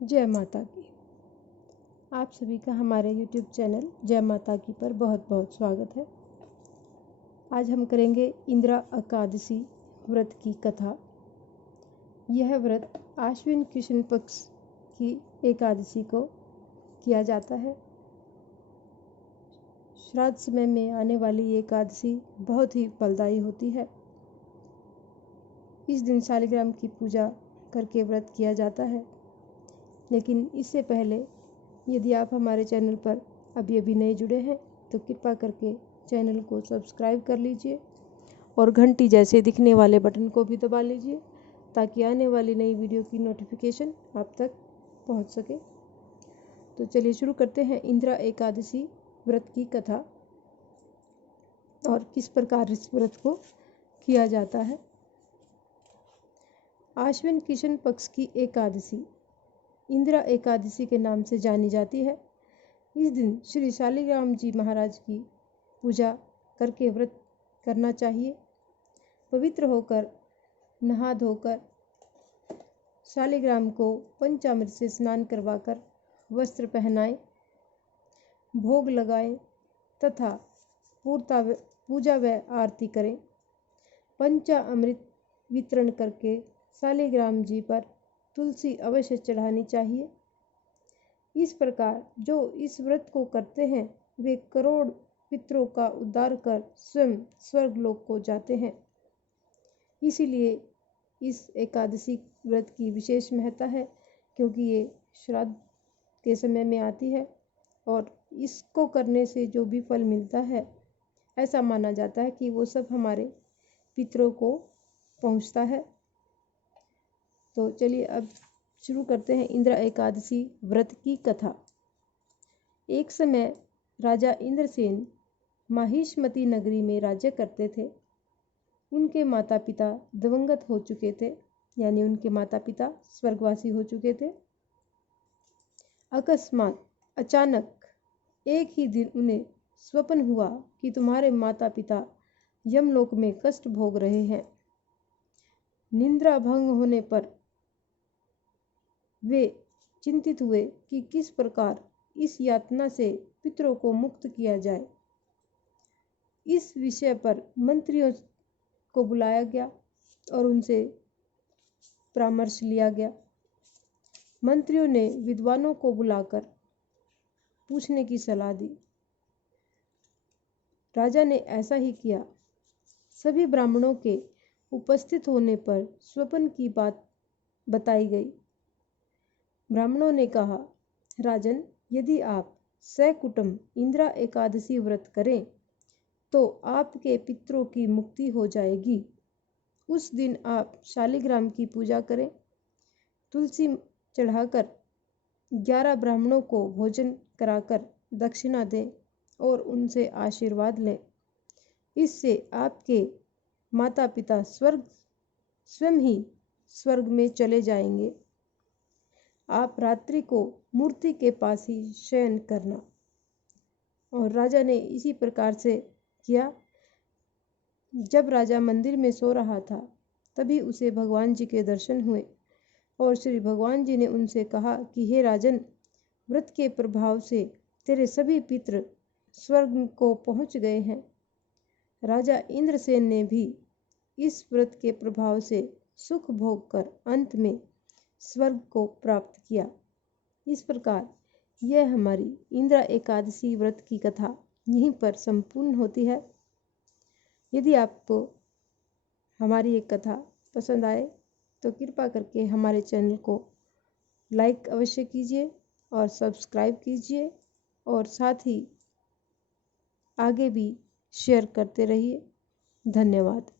जय माता की। आप सभी का हमारे YouTube चैनल जय माता की पर बहुत बहुत स्वागत है। आज हम करेंगे इंदिरा एकादशी व्रत की कथा। यह व्रत आश्विन कृष्ण पक्ष की एकादशी को किया जाता है। श्राद्ध समय में आने वाली ये एकादशी बहुत ही फलदायी होती है। इस दिन शालिग्राम की पूजा करके व्रत किया जाता है। लेकिन इससे पहले यदि आप हमारे चैनल पर अभी नए जुड़े हैं तो कृपया करके चैनल को सब्सक्राइब कर लीजिए और घंटी जैसे दिखने वाले बटन को भी दबा लीजिए ताकि आने वाली नई वीडियो की नोटिफिकेशन आप तक पहुंच सके। तो चलिए शुरू करते हैं इंदिरा एकादशी व्रत की कथा और किस प्रकार इस व्रत को किया जाता है। आश्विन कृष्ण पक्ष की एकादशी इंदिरा एकादशी के नाम से जानी जाती है। इस दिन श्री शालिग्राम जी महाराज की पूजा करके व्रत करना चाहिए। पवित्र होकर नहा धोकर शालिग्राम को पंचामृत से स्नान करवाकर वस्त्र पहनाएं, भोग लगाएं तथा पूजा व आरती करें। पंचामृत वितरण करके शालिग्राम जी पर तुलसी अवश्य चढ़ानी चाहिए। इस प्रकार जो इस व्रत को करते हैं वे करोड़ पितरों का उद्धार कर स्वयं स्वर्गलोक को जाते हैं। इसीलिए इस एकादशी व्रत की विशेष महत्ता है, क्योंकि ये श्राद्ध के समय में आती है और इसको करने से जो भी फल मिलता है ऐसा माना जाता है कि वो सब हमारे पितरों को पहुंचता है। तो चलिए अब शुरू करते हैं इंदिरा एकादशी व्रत की कथा। एक समय राजा इंद्रसेन माहिष्मती नगरी में राज्य करते थे। उनके माता पिता दिवंगत हो चुके थे, यानी उनके माता पिता स्वर्गवासी हो चुके थे। अकस्मात अचानक एक ही दिन उन्हें स्वप्न हुआ कि तुम्हारे माता पिता यमलोक में कष्ट भोग रहे हैं। निद्रा भंग होने पर वे चिंतित हुए कि किस प्रकार इस यातना से पितरों को मुक्त किया जाए। इस विषय पर मंत्रियों को बुलाया गया और उनसे परामर्श लिया गया। मंत्रियों ने विद्वानों को बुलाकर पूछने की सलाह दी। राजा ने ऐसा ही किया। सभी ब्राह्मणों के उपस्थित होने पर स्वप्न की बात बताई गई। ब्राह्मणों ने कहा, राजन, यदि आप सकुटुंब इंदिरा एकादशी व्रत करें तो आपके पितरों की मुक्ति हो जाएगी। उस दिन आप शालिग्राम की पूजा करें, तुलसी चढ़ाकर 11 ब्राह्मणों को भोजन कराकर दक्षिणा दें और उनसे आशीर्वाद लें। इससे आपके माता पिता स्वयं ही स्वर्ग में चले जाएंगे। आप रात्रि को मूर्ति के पास ही शयन करना। और राजा ने इसी प्रकार से किया। जब राजा मंदिर में सो रहा था तभी उसे भगवान जी के दर्शन हुए और श्री भगवान जी ने उनसे कहा कि हे राजन, व्रत के प्रभाव से तेरे सभी पितृ स्वर्ग को पहुंच गए हैं। राजा इंद्रसेन ने भी इस व्रत के प्रभाव से सुख भोग कर अंत में स्वर्ग को प्राप्त किया। इस प्रकार यह हमारी इंदिरा एकादशी व्रत की कथा यहीं पर संपूर्ण होती है। यदि आपको हमारी एक कथा पसंद आए तो कृपया करके हमारे चैनल को लाइक अवश्य कीजिए और सब्सक्राइब कीजिए और साथ ही आगे भी शेयर करते रहिए। धन्यवाद।